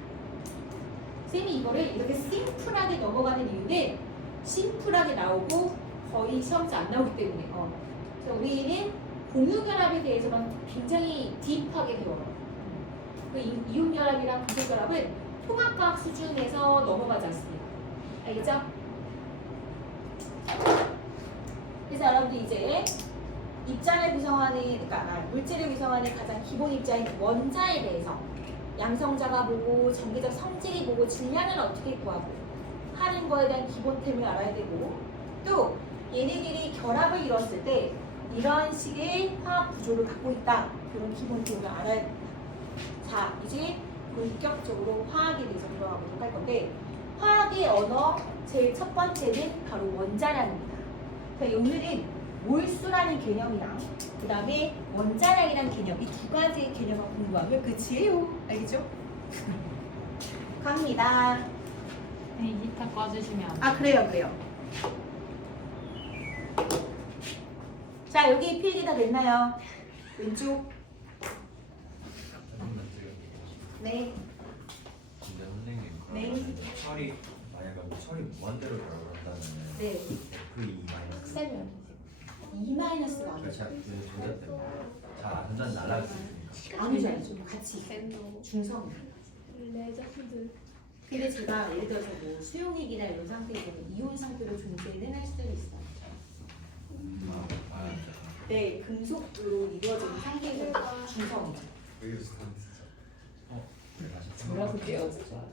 쌤이 이거를 이렇게 심플하게 넘어가는 이유는 심플하게 나오고 거의 시험지 안 나오기 때문에 그래서 우리는 공유결합에 대해서만 굉장히 딥하게 배워요. 그 이온결합이랑 금속결합은 통합과학 수준에서 넘어가지 않습니다. 알겠죠? 그래서 그래서 여러분들 이제 입자를 구성하는, 그러니까 물질을 구성하는 가장 기본 입자인 원자에 대해서 양성자가 뭐고, 전기적 성질이 뭐고, 질량은 어떻게 구하고 하는 거에 대한 기본템을 알아야 되고, 또 얘네들이 결합을 이뤘을 때 이런 식의 화학 구조를 갖고 있다. 그런 기본템을 알아야 됩니다. 자, 이제 본격적으로 화학에 대해서 들어가 보도록 할 건데, 화학의 언어 제일 첫 번째는 바로 원자량입니다. 그러니까 오늘은 몰수라는 개념이랑 그 다음에 원자량이라는 개념, 이 두 가지의 개념을 공부하면 끝이에요. 알겠죠? 갑니다. 네, 히터 꺼주시면 안 돼요? 아, 그래요. 자, 여기 필기 다 됐나요? 왼쪽. 잠깐만 찍을게요. 네. 근데 선생님 네. 그러면 철이 만약에 철이 무한대로 돌아간다면 네. F2 마이너스 쌤은 2-가 아니죠. 전자 때문에 자 전자는 날아갈 수 있으니까 아니죠. 같이 밴도 중성. 레전드 근데 제가 예를 들어서 뭐 수용액이나 이런 상태에 보면 이온 상태로 존재는 할 수도 있어요. 네, 금속으로 이루어진 상태에서 중성이죠. 되게 비슷한데 진짜 저라서 깨워주죠.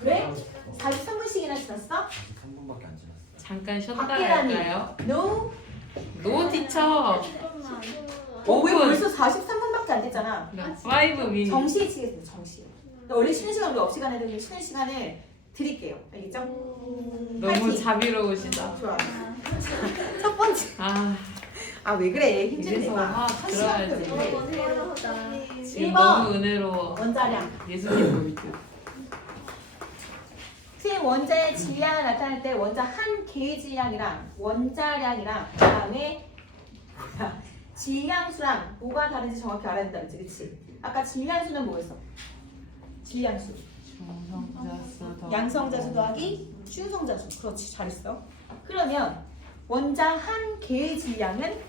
그래? 43분씩이나 지났어? 43분밖에 안 지났어 잠깐 쉬었다 밖에라니. 갈까요? No. 노 티처. 왜 벌써 43분밖에 안 됐잖아. 5 미니. 정시에 치겠습니다. 정시에. 원래 쉬는 시간 우리 업시간에 되면 쉬는 시간을 드릴게요. 알겠죠? 너무 파이팅. 자비로우시다. 좋아. 첫 번째. 아, 왜 그래? 힘좀 이래서 내봐. 화학 첫 시간 들어야지. 때문에. 어렵다. 지금 1번. 너무 은혜로워. 원자량. 예수님 보이죠. 선생님, 원자의 질량을 나타낼 때 원자 한 개의 질량이랑 원자량이랑 그 다음에 질량수랑 뭐가 다른지 정확히 알아야 된다 그랬지? 그치? 아까 질량수는 뭐였어? 질량수. 중성자수 더. 양성자수 더하기 중성자수. 그렇지, 잘했어. 그러면 원자 한 개의 질량은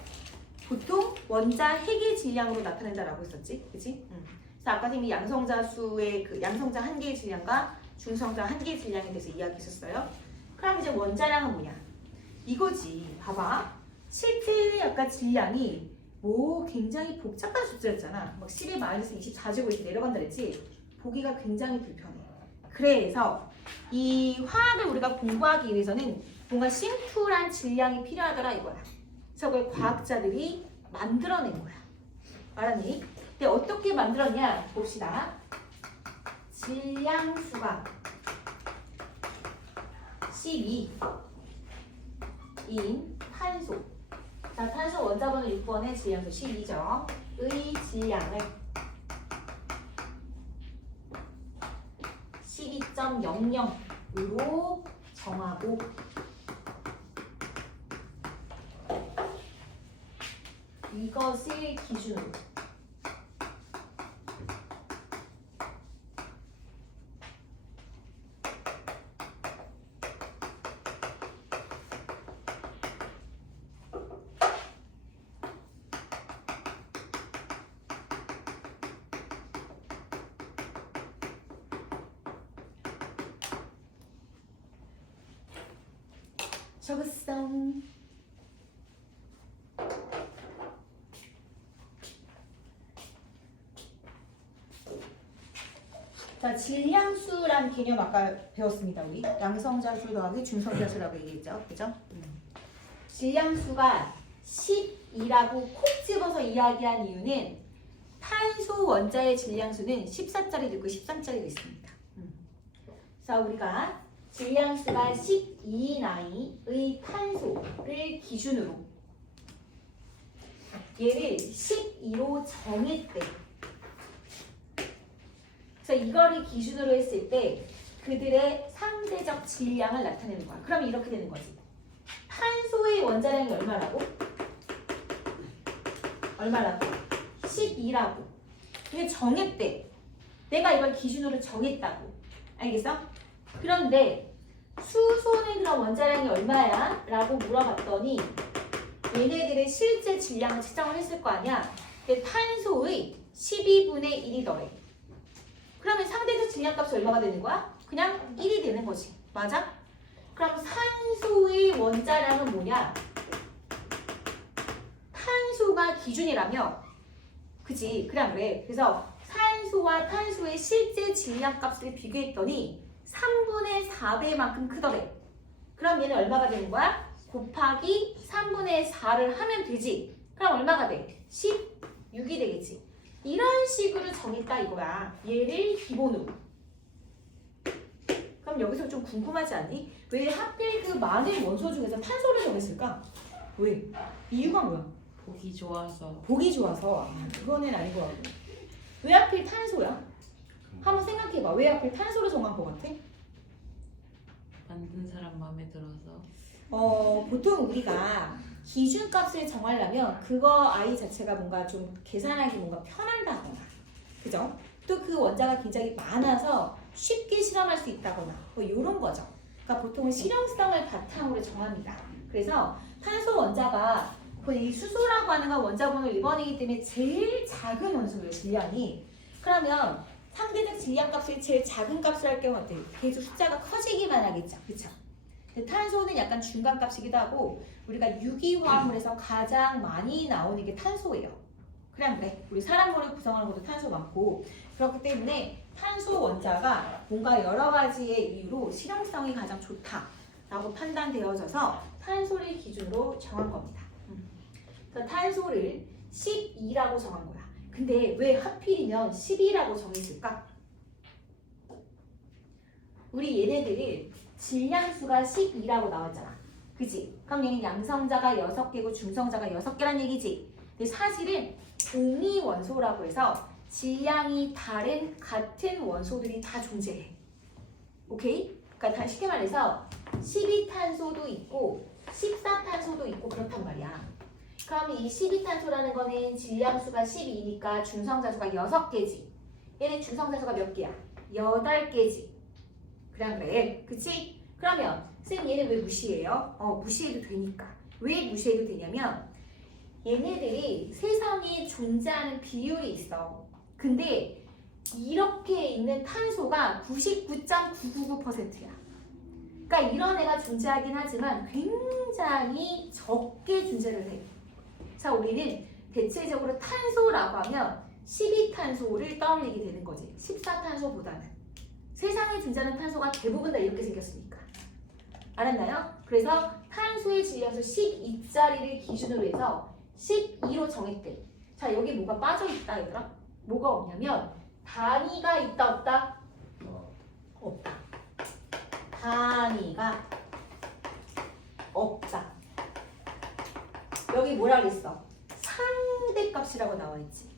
보통 원자 핵의 질량으로 나타낸다라고 했었지, 그렇지? 그래서 아까 선생님이 양성자수의 그 양성자 한 개의 질량과 중성자 한 개의 질량에 대해서 이야기했었어요. 그럼 이제 원자량은 뭐냐? 이거지. 봐봐. 실제 아까 질량이 뭐 굉장히 복잡한 숫자였잖아. 막 10의 마이너스 24제곱 이렇게 내려간다 그랬지? 보기가 굉장히 불편해. 그래서 이 화학을 우리가 공부하기 위해서는 뭔가 심플한 질량이 필요하더라 이거야. 그래서 그걸 과학자들이 만들어낸 거야. 알았니? 근데 어떻게 만들었냐 봅시다. 질량수가 12인 탄소. 자, 탄소 원자번호 6번의 질량수 12죠. 의 질량을 12.00으로 정하고 이것을 기준으로 적었어. 자, 질량수란 개념 아까 배웠습니다. 우리 양성자수 더하기 중성자수라고 얘기했죠. 그죠? 질량수가 10이라고 콕 집어서 이야기한 이유는 탄소 원자의 질량수는 14짜리도 있고 13짜리도 있습니다. 그래서 우리가 질량수가 12인 아이의 탄소를 기준으로 얘를 12로 정했대. 그래서 이거를 기준으로 했을 때 그들의 상대적 질량을 나타내는 거야. 그럼 이렇게 되는 거지. 탄소의 원자량이 얼마라고? 얼마라고? 12라고. 이게 정했대. 내가 이걸 기준으로 정했다고. 알겠어? 그런데 수소는 그럼 원자량이 얼마야? 라고 물어봤더니 얘네들의 실제 질량을 측정을 했을 거 아니야. 근데 탄소의 12분의 1이더래. 그러면 상대적 질량값이 얼마가 되는 거야? 그냥 1이 되는 거지. 맞아? 그럼 산소의 원자량은 뭐냐? 탄소가 기준이라며. 그치? 그래. 그래서 산소와 탄소의 실제 질량값을 비교했더니 3분의 4배만큼 크더래. 그럼 얘는 얼마가 되는 거야? 곱하기 3분의 4를 하면 되지. 그럼 얼마가 돼? 16이 되겠지. 이런 식으로 정했다 이거야. 얘를 기본으로. 그럼 여기서 좀 궁금하지 않니? 왜 하필 그 많은 원소 중에서 탄소를 정했을까? 왜? 이유가 뭐야? 보기 좋아서. 보기 좋아서. 그거는 아닌 것 같고. 왜 하필 탄소야? 한번 생각해봐. 왜 하필 탄소를 정한 것 같아? 만든 사람 마음에 들어서. 보통 우리가 기준값을 정하려면 그거 아이 자체가 뭔가 좀 계산하기 뭔가 편한다거나, 그죠? 또 그 원자가 굉장히 많아서 쉽게 실험할 수 있다거나 뭐 이런 거죠. 그러니까 보통은 실용성을 바탕으로 정합니다. 그래서 탄소 원자가 이 수소라고 하는 건 원자 번호 1번이기 때문에 제일 작은 원소예요, 질량이. 그러면 상대적 질량값이 제일 작은 값을 할 경우 어때요? 계속 숫자가 커지기만 하겠죠, 그렇죠? 탄소는 약간 중간값이기도 하고 우리가 유기화합물에서 가장 많이 나오는 게 탄소예요. 그래. 우리 사람 몸을 구성하는 것도 탄소 많고 그렇기 때문에 탄소 원자가 뭔가 여러 가지의 이유로 실용성이 가장 좋다라고 판단되어져서 탄소를 기준으로 정한 겁니다. 그래서 탄소를 12라고 정한 거야. 근데 왜 하필이면 12라고 정했을까? 우리 얘네들이 질량수가 12라고 나왔잖아. 그치? 그럼 얘는 양성자가 6개고 중성자가 6개란 얘기지. 근데 사실은 동위 원소라고 해서 질량이 다른 같은 원소들이 다 존재해. 오케이? 그러니까 쉽게 말해서 12탄소도 있고 14탄소도 있고 그렇단 말이야. 그럼 이 12탄소라는 거는 질량수가 12니까 중성자수가 6개지. 얘는 중성자수가 몇 개야? 8개지. 그래. 그치? 그러면 쌤 얘는 왜 무시해요? 무시해도 되니까. 왜 무시해도 되냐면 얘네들이 세상에 존재하는 비율이 있어. 근데 이렇게 있는 탄소가 99.999%야. 그러니까 이런 애가 존재하긴 하지만 굉장히 적게 존재를 해. 자, 우리는 대체적으로 탄소라고 하면 12탄소를 떠올리게 되는 거지. 14탄소보다는. 세상에 존재하는 탄소가 대부분 다 이렇게 생겼으니까. 알았나요? 그래서 탄소의 질량수 12짜리를 기준으로 해서 12로 정했대. 자, 여기 뭐가 빠져있다 얘들아? 뭐가 없냐면 단위가 있다 없다? 없다. 단위가 없다. 여기 뭐라 그랬어? 상대값이라고 나와있지.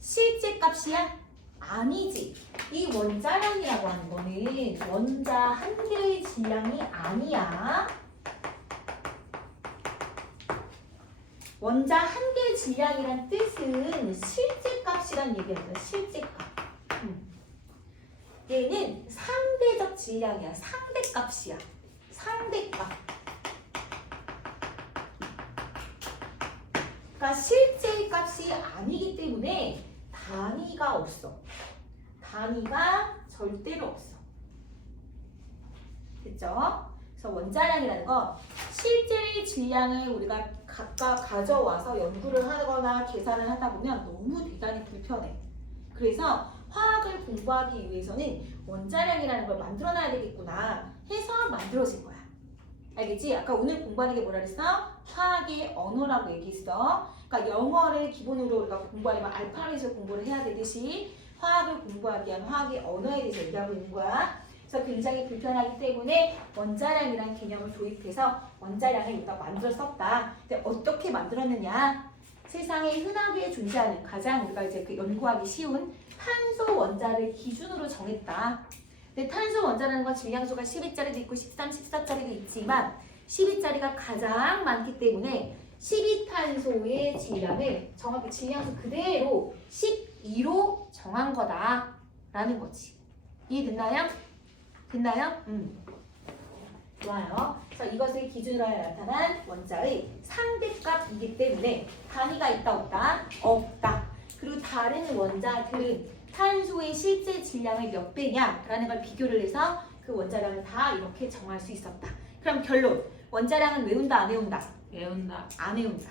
실제 값이야? 아니지. 이 원자량이라고 하는 거는 원자 한 개의 질량이 아니야. 원자 한 개의 질량이란 뜻은 실제 값이란 얘기였어요. 실제 값. 얘는 상대적 질량이야. 상대값이야. 상대값. 그러니까 실제 값이 아니기 때문에 단위가 없어. 단위가 절대로 없어. 됐죠? 그래서 원자량이라는 건 실제의 질량을 우리가 각각 가져와서 연구를 하거나 계산을 하다 보면 너무 대단히 불편해. 그래서 화학을 공부하기 위해서는 원자량이라는 걸 만들어놔야 되겠구나 해서 만들어진 거야. 알겠지? 아까 오늘 공부하는 게 뭐라 그랬어? 화학의 언어라고 얘기했어. 그러니까 영어를 기본으로 우리가 공부하려면 알파벳을 공부를 해야 되듯이 화학을 공부하기 위한 화학의 언어에 대해서 얘기하고 있는 거야. 그래서 굉장히 불편하기 때문에 원자량이라는 개념을 도입해서 원자량을 여기다 만들어 썼다. 근데 어떻게 만들었느냐? 세상에 흔하게 존재하는 가장 우리가 이제 그 연구하기 쉬운 탄소 원자를 기준으로 정했다. 근데 탄소 원자라는 건 질량수가 12짜리도 있고 13, 14짜리도 있지만 12짜리가 가장 많기 때문에 12탄소의 질량을 정확히 질량수 그대로 12로 정한 거다라는 거지. 이해됐나요? 됐나요? 좋아요. 그래서 이것을 기준으로 나타난 원자의 상대값이기 때문에 단위가 있다 없다? 없다. 그리고 다른 원자들은 탄소의 실제 질량의 몇 배냐라는 걸 비교를 해서 그 원자량을 다 이렇게 정할 수 있었다. 그럼 결론. 원자량은 외운다 안 외운다? 외운다. 안 외운다.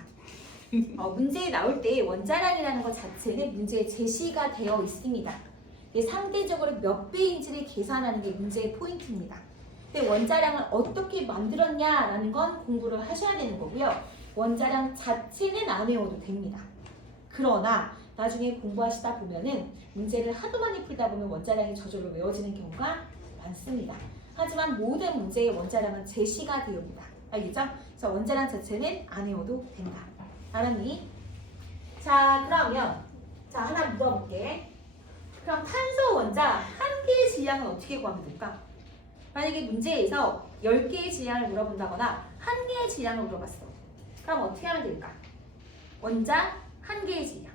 문제에 나올 때 원자량이라는 것 자체는 문제에 제시가 되어 있습니다. 상대적으로 몇 배인지를 계산하는 게 문제의 포인트입니다. 근데 원자량을 어떻게 만들었냐라는 건 공부를 하셔야 되는 거고요. 원자량 자체는 안 외워도 됩니다. 그러나 나중에 공부하시다 보면은 문제를 하도 많이 풀다 보면 원자량이 저절로 외워지는 경우가 많습니다. 하지만 모든 문제의 원자량은 제시가 되옵니다. 알겠죠? 그래서 원자량 자체는 안 외워도 된다. 알았니? 자, 그러면 하나 물어볼게. 그럼 탄소 원자 한 개의 질량은 어떻게 구하면 될까? 만약에 문제에서 10개의 질량을 물어본다거나 한 개의 질량을 물어봤어. 그럼 어떻게 하면 될까? 원자 한 개의 질량.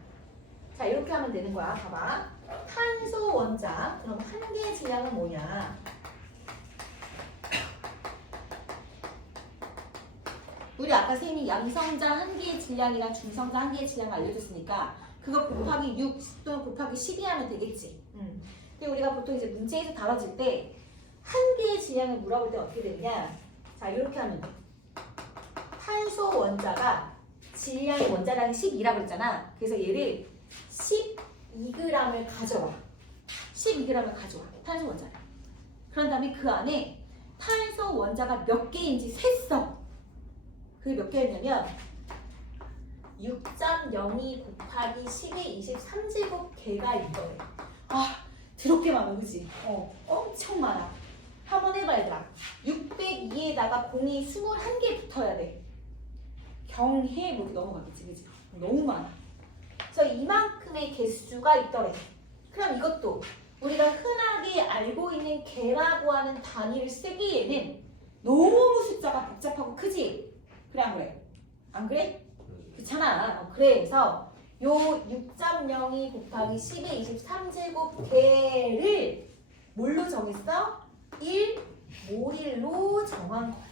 자, 이렇게 하면 되는 거야. 봐봐. 탄소 원자, 그럼 한 개의 질량은 뭐냐? 우리 아까 선생님이 양성자 한 개의 질량이랑 중성자 한 개의 질량을 알려줬으니까 그거 곱하기 6 또는 곱하기 12 하면 되겠지. 근데 우리가 보통 이제 문제에서 다뤄질 때 한 개의 질량을 물어볼 때 어떻게 되느냐? 자, 이렇게 하면 돼. 탄소 원자가 질량이 원자량이 12라고 그랬잖아. 그래서 얘를 12g을 가져와. 12g을 가져와. 탄소 원자를. 그런 다음에 그 안에 탄소 원자가 몇 개인지 셌어. 그게 몇 개였냐면 6.02 곱하기 10의 23제곱 개가 이거래. 더럽게 많아, 그지? 엄청 많아. 한번 해봐, 얘들아. 602에다가 공이 21개 붙어야 돼. 경해 목이 넘어가겠지, 그지? 너무 많아. 그래서 이만큼의 개수가 있더래. 그럼 이것도 우리가 흔하게 알고 있는 개라고 하는 단위를 쓰기에는 너무 숫자가 복잡하고 크지? 그래, 안 그래? 안 그래? 그렇잖아. 그래서 요 6.02 곱하기 10의 23제곱 개를 뭘로 정했어? 1몰일로 정한 거야.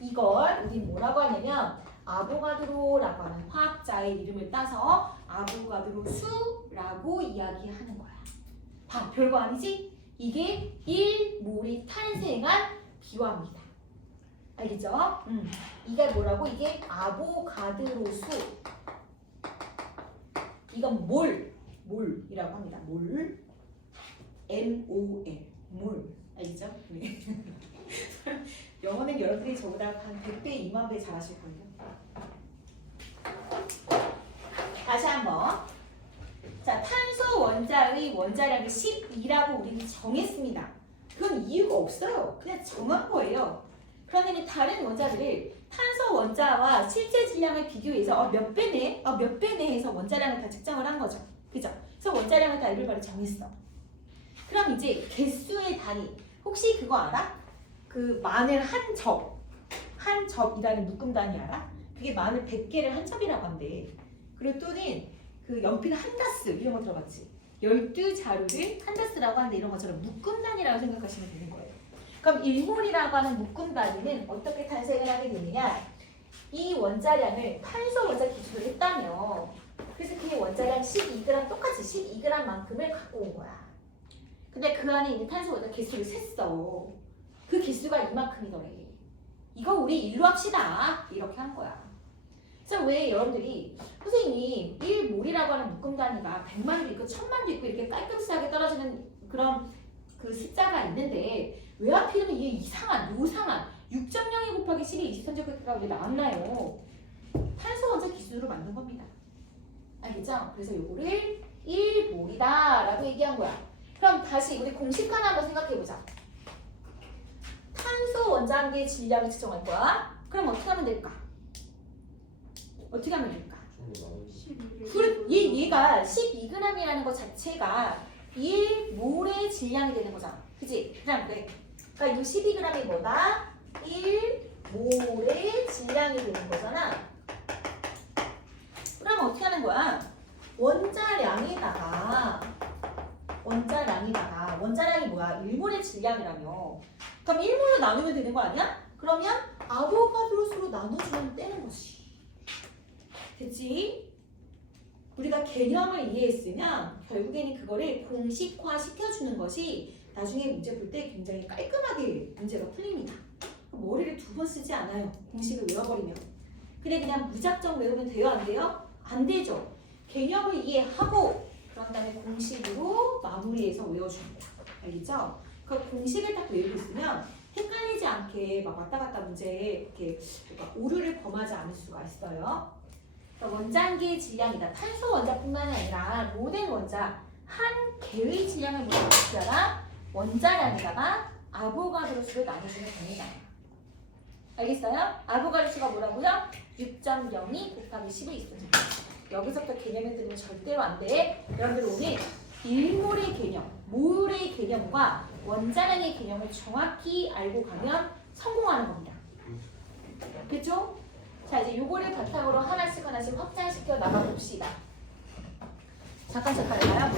이걸 우리 뭐라고 하냐면 아보가드로라고 하는 화학자의 이름을 따서 아보가드로 수라고 이야기하는 거야. 봐, 별거 아니지? 이게 1몰이 탄생한 비화입니다. 알겠죠? 이게 뭐라고? 이게 아보가드로 수. 이건 몰이라고 합니다. 몰. MOL. 몰. 알겠죠? 네. 영어는 여러분들이 저보다 한 100배, 2만 배 잘하실 거예요. 다시 한번. 자, 탄소 원자의 원자량이 12라고 우리는 정했습니다. 그건 이유가 없어요. 그냥 정한 거예요. 그러면 다른 원자들을 탄소 원자와 실제 질량을 비교해서 몇 배네? 몇 배네 해서 원자량을 다 측정을 한 거죠. 그죠? 그래서 원자량을 다 일괄로 정했어. 그럼 이제 개수의 단위. 혹시 그거 알아? 그 마늘 한 접이라는 묶음 단위 알아? 그게 마늘 100개를 한 접이라고 한대. 그리고 또는 그 연필 한 다스 이런 거 들어봤지? 12자루를 한 다스라고 하는데 이런 것처럼 묶음 단위라고 생각하시면 되는 거예요. 그럼 1몰이라고 하는 묶음 단위는 어떻게 탄생을 하게 되느냐? 이 원자량을 탄소 원자 기준으로 했다며. 그래서 그 원자량 12g 똑같이 12g만큼을 갖고 온 거야. 근데 그 안에 있는 탄소 원자 개수를 셌어. 그 개수가 이만큼이더래. 이거 우리 일로 합시다. 이렇게 한 거야. 그래서 왜 여러분들이 선생님 1몰이라고 하는 묶음 단위가 100만도 있고 1000만도 있고 이렇게 깔끔하게 떨어지는 그런 그 숫자가 있는데 왜 하필이면 이게 요상한 6.02 곱하기 10의 23제곱가 왜 나왔나요? 탄소 원자 기준으로 만든 겁니다. 알겠죠? 그래서 요거를 1몰이다 라고 얘기한 거야. 그럼 다시 우리 공식 하나 한번 생각해보자. 탄소 원자 한 개의 질량을 측정할 거야. 그럼 어떻게 하면 될까? 어떻게 하면 될까? 얘가 12g이라는 것 자체가 1몰의 질량이 되는 거잖아. 그치? 그냥 그래. 그러니까 이 12g이 뭐다? 1몰의 질량이 되는 거잖아. 그럼 어떻게 하는 거야? 원자량이 뭐야? 1몰의 질량이라며. 그럼 1몰로 나누면 되는 거 아니야? 그러면 아보가드로수로 나눠주면 되는 거지. 됐지? 우리가 개념을 이해했으면 결국에는 그거를 공식화 시켜주는 것이 나중에 문제 볼 때 굉장히 깔끔하게 문제가 풀립니다. 머리를 2번 쓰지 않아요. 공식을 외워버리면. 근데 그냥 무작정 외우면 돼요? 안 돼요? 안 되죠. 개념을 이해하고 그런 다음에 공식으로 마무리해서 외워주는 거야. 알겠죠? 그 공식을 딱 외우고 있으면 헷갈리지 않게 막 왔다 갔다 문제에 이렇게 오류를 범하지 않을 수가 있어요. 원자계의 질량이다. 탄소 원자뿐만 아니라 모든 원자 한 개의 질량을 뭐라고 하잖아? 원자량에다가 아보가드로 수를 나눠주면 됩니다. 알겠어요? 아보가드로 수가 뭐라고요? 6.02 곱하기 10을 있습니다. 여기서부터 개념을 들으면 절대로 안 돼. 여러분들 오늘 일몰의 개념, 몰의 개념과 원자량의 개념을 정확히 알고 가면 성공하는 겁니다. 그렇죠? 자, 이제 요거를 바탕으로 하나씩 확장시켜 나가봅시다. 잠깐 해봐요.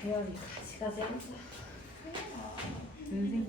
배열이 가지가지 선생님